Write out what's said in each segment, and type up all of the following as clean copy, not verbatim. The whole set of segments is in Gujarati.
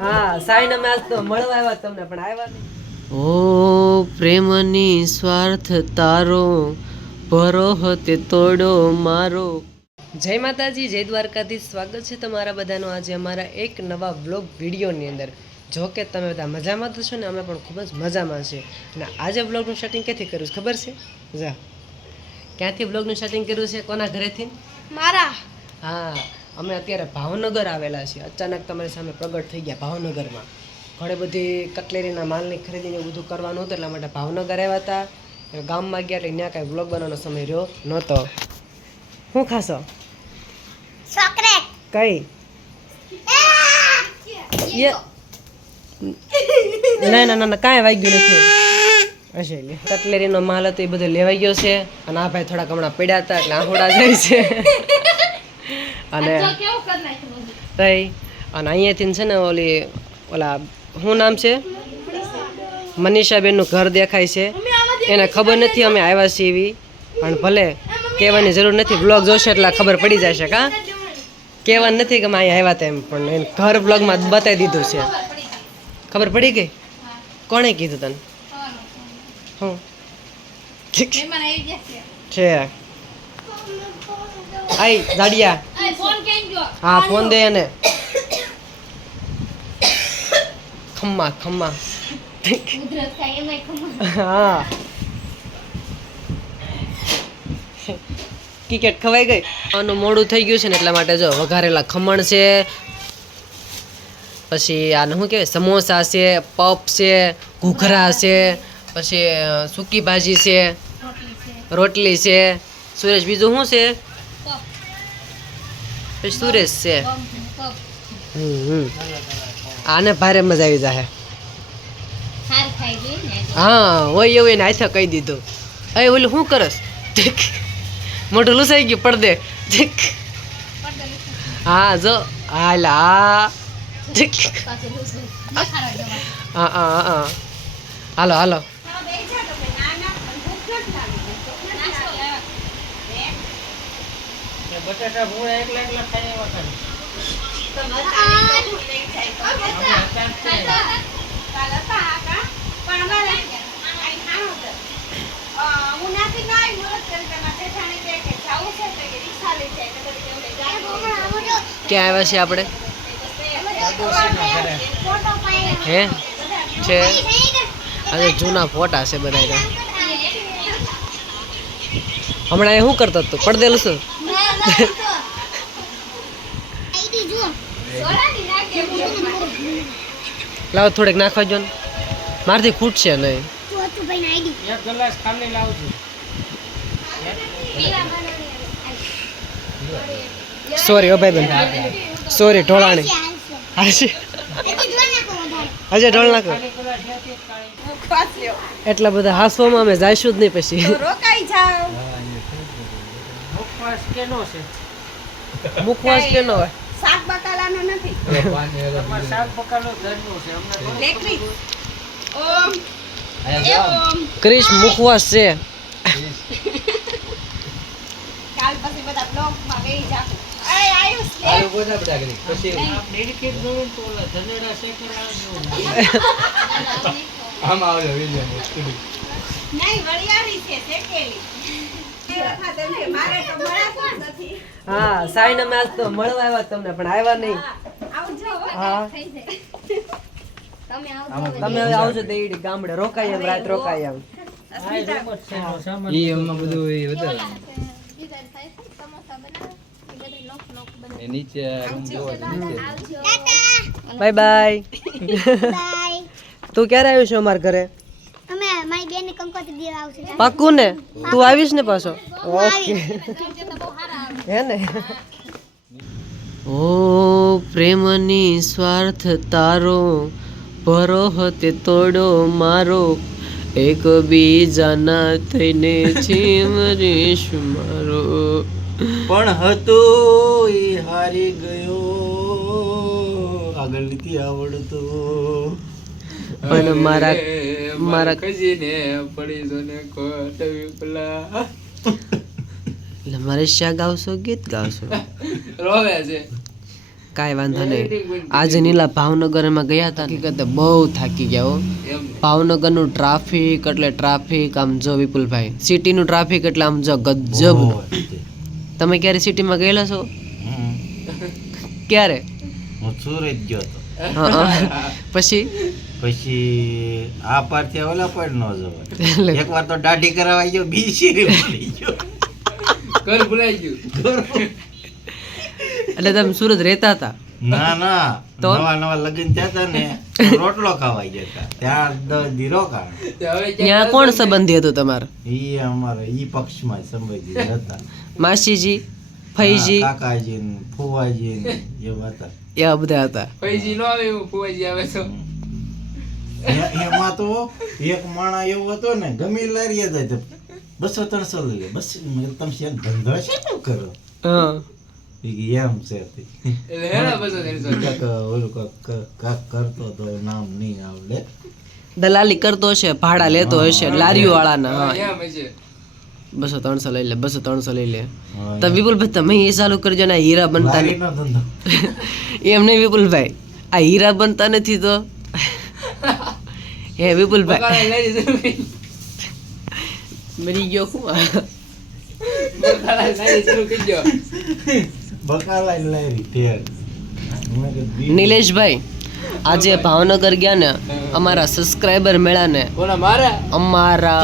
હા સાઈન અમે આજ તો મળવા આવ્યા તમને પણ આવ્યા નહીં. ઓ પ્રેમની સ્વાર્થ તારો ભરોહ તે તોડો મારો. જય માતાજી, જય દ્વારકાધીશ. સ્વાગત છે તમારા બધાનું આજે અમારા એક નવા વ્લોગ વિડીયોની અંદર. જો કે તમે બધા મજામાં તો છો ને, અમે પણ ખૂબ જ મજામાં છીએ. અને આજે વ્લોગનું સ્ટાર્ટિંગ ક્યાંથી કર્યું છે ખબર છે? જા ક્યાંથી વ્લોગનું સ્ટાર્ટિંગ કર્યું છે? કોના ઘરેથી? મારા. હા, અમે અત્યારે ભાવનગર આવેલા છીએ. અચાનક તમારી સામે પ્રગટ થઈ ગયા ભાવનગરમાં. ઘણી બધી કટલેરીના માલની ખરીદીને એવું બધું કરવાનું હતું, એટલા માટે ભાવનગર આવ્યા હતા. ગામમાં ગયા એટલે ત્યાં કાંઈ વ્લોગ બનાવવાનો સમય રહ્યો નહોતો. શું ખાશો? ચોકલેટ. કઈ? ના ના ના કાંઈ વાગ્યું નથી. હશે કટલેરીનો માલ હતો એ બધો લેવાઈ ગયો છે. અને આ ભાઈ થોડાક હમણાં પડ્યા હતા એટલે આહોડા જાય છે. અને તઈ અને અહીંયાથી છે ને ઓલા શું નામ છે, મનીષાબેનનું ઘર દેખાય છે. એને ખબર નથી અમે આવ્યા છીએ એવી, પણ ભલે કહેવાની જરૂર નથી, બ્લોગ જોશે એટલે ખબર પડી જશે. કા કહેવાનું નથી કે અમે અહીં આવ્યા હતા એમ, પણ એને ઘર બ્લોગમાં બતાવી દીધું છે. ખબર પડી ગઈ? કોણે કીધું તને? હું છે આઈ જાડિયા. હા ફોન દે એને. ખમ્મા ખમ્મા. હા ક્રિકેટ ખવાઈ ગઈ. આનું મોડું થઈ ગયું છે ને એટલા માટે જો વઘારેલા ખમણ છે, પછી આને શું કહેવાય, સમોસા છે, પપ છે, ઘૂઘરા છે, પછી સૂકી ભાજી છે, રોટલી છે. સુરેશ બીજું શું છે? પછી સુરેશ છે. આને ભારે મજા આવી જાય. હા હોય એવું એને હાથે કહી દીધું. એ ઓલું શું કરસ? મોઢું લૂસાઈ ગયું પડદે. હા જો હાલ હા હા હાલો હાલો. ક્યાં આવ્યા છીએ આપણે? હે છે આજે જૂના ફોટા છે બધા. હમણાં એ શું કરતો હતો? પડદેલું શું? લાવો થોડીક નાખવા જો ને, મારથી ખૂટશે નહીં. સોરી ઓ ભાઈ બેન, સોરી ઢોળાણી. હજી ઢોળ નાખો. એટલા બધા હાસવામાં અમે જઈશું જ નહીં પછી. મુખવાસ કે નો હોય? શાક બકાલાનો નથી. શાક બકાલો ઘરનો છે. લેકરી ઓમ ક્રિશ મુખવાસ છે. કાલ પછી બધા બ્લોગમાં બેહી જાવ. અરે આયુષ આલુ બધા કરી પછી ડેડિકેટ જોવે તો ઓલા ધનેડા શેકેલા આમ આવે વિડિયો નહીં વળિયારી છે શેકેલી. હા સાઈન અમે આજ તો મળવા આવ્યા તમને, પણ આવ્યા નહીં. હા તમે હવે આવજો દેડી ગામડે, રોકાય એમ રાત રોકાય એમ. ઈ એમાં બધું એ વધારે નીચે બાય બાય. તું ક્યારે આવ્યો છે અમારા ઘરે? અમે મારી બેન ને કંકોત્રી દેવા આવશે. પાક્કું ને? તું આવીશ ને પાછો? ઓકે હે ને. ઓ પ્રેમની સ્વાર્થ તારો ભરોહ તે તોડો મારો. એક બીજાના થઈને છીમરીશ મારો. પણ હતો એ હારી ગયો, આગળ નથી આવડતો. પણ મારા મારા ખજીને પડી જો ને કોટ વિપલા. એટલે મરેશિયા ગાવશો ગીત ગાવશો રોવે છે કાંઈ વાંધો નહીં. આજે નીલા ભાવનગરમાં ગયા હતા, હકીકતે બહુ થાકી ગયા હો. એમ ભાવનગરનું ટ્રાફિક એટલે ટ્રાફિક, આમ જો વિપુલભાઈ સિટીનું ટ્રાફિક એટલે આમ જો ગજબ. તમે ક્યારે સિટીમાં ગયેલા છો? ક્યારે? હું સુરત ગયો હતો. પછી આ પારથી ઓલા પર ન જવાય. એકવાર તો દાઢી કરાવાઈ ગયો, બીજી ભૂલી ગયો. ઘર ભૂલાઈ ગયું. એટલે તમે સુરત રહેતા હતા? ના તો? નવા લગ્ન થયા હતા ને, રોટલો ખાવાઈ ગયા હતા. ત્યાં 10 દી રોકાણ. ત્યાં કોણ સંબંધી હતું તમારે? ઈ અમારા ઈ પક્ષમાં સંબંધી હતા. માસીજી, ફઈજી, કાકાજી ને ફુવાજી ને એવા હતા. એવા બધા હતા. પૈસી નો આવે એવું ફુવાજી આવે તો એમાં તો એક માણા એવો હતો ને, ગમે લારીએ જાય તો 200-300 લઈ લે. બસ મેં કીધું, તમે શેર ધંધો છે શું કરો? હા. ઈ કે એમ છે તે. એટલે હેડા બસો કાક ઓલું કાક કરતો તો નામ નહીં આવડે. દલાલી કરતો હશે, ભાડા લેતો હશે લારીઓ વાળાના. હા, એમ છે 200-300 લઈ લે, 200-300 લઈ લે. હા, તો વિપુલભાઈ તમે એ ચાલુ કરજો ને, આ હીરા બનતા લારીનો ધંધો. એમ નહીં વિપુલભાઈ, આ હીરા બનતા નથી તો હે વિપુલભાઈ બકાલા લઈ જશે મરી ગયો શું? બકાલા લઈ શરૂ કરી દો બકાલા લારી ફેર. મેં કીધું, નિલેશભાઈ આજે ભાવનગર ગયા ને, અમારા સબસ્ક્રાઇબર મેળા ને, કોના મારા અમારા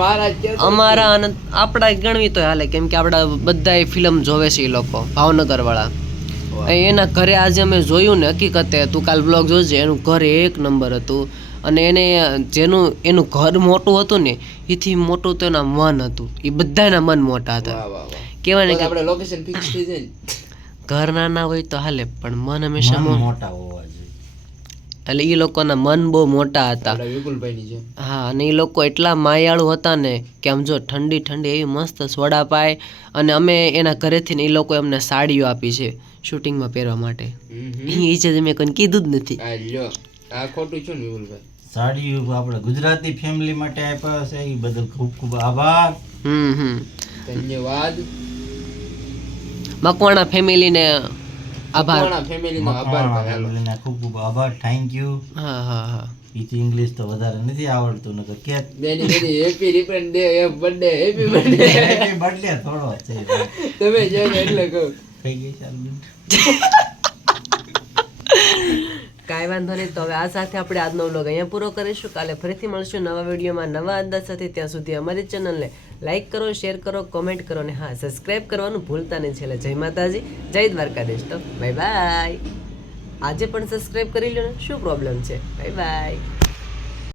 મારા કે અમારા અને આપણા ગણવી તો હાલે, કેમ કે આપણા બધા ફિલ્મ જોવે છે એ લોકો ભાવનગર વાળા. એના ઘરે આજે અમે જોયું ને, હકીકતે તું કાલ બ્લોગ જોજે, એનું ઘર એક નંબર હતું. અને એને એનું ઘર મોટું હતું ને, એથી મોટું તો એના મન હતું. એ બધાના મન મોટા હતા. વાહ વાહ વાહ કહેવાય ને કે આપણે લોકેશન ફિક્સ થઈ જાય ને ઘર નાના હોય તો હાલે, પણ મન હંમેશા મન મોટા હોવા જોઈએ. એટલે એ લોકોના મન બહુ મોટા હતા. આપણા વિપુલભાઈની જેમ હા, અને એ લોકો એટલા માયાળુ હતા ને કે આમ જો ઠંડી ઠંડી એવી મસ્ત સોડા પાય. અને અમે એના ઘરેથી ને એ લોકો અમને સાડીઓ આપી છે શૂટિંગમાં પહેરવા માટે. એ છે મેં કોઈને કીધું જ નથી. આ લ્યો આ ખોટું છું ને વિપુલભાઈ સાડી આપણે ગુજરાતી ફેમિલી માટે આપ્યા છે, એ બદલ ખૂબ ખૂબ આભાર. ધન્યવાદ મકવાણા ફેમિલીને આભાર. કોણા ફેમિલીનો આભાર ભાઈ હાલો. ફેમિલીને ખૂબ ખૂબ આભાર. Thank you. હા હા હા. ઈથી ઇંગ્લિશ તો વધારે નથી આવડતું, નકર કે બેની બેની હેપી રિપેન્ડ ડે birthday happy birthday happy birthday થોડો છે. તમે જો એટલે કહું થઈ ગઈ ચાલ. કાંઈ વાંધો નહીં. તો હવે આ સાથે આપણે આજનો વ્લોગ અહીંયા પૂરો કરીશું. કાલે ફરીથી મળશું નવા વિડીયોમાં નવા અંદાજ સાથે. ત્યાં સુધી અમારી ચેનલને લાઈક કરો, શેર કરો, કોમેન્ટ કરો અને હા સબસ્ક્રાઈબ કરવાનું ભૂલતા નહીં. છેલ્લે જય માતાજી, જય દ્વારકાધીશ. તો બાય બાય. આજે પણ સબસ્ક્રાઈબ કરી લો ને, શું પ્રોબ્લેમ છે? Bye bye.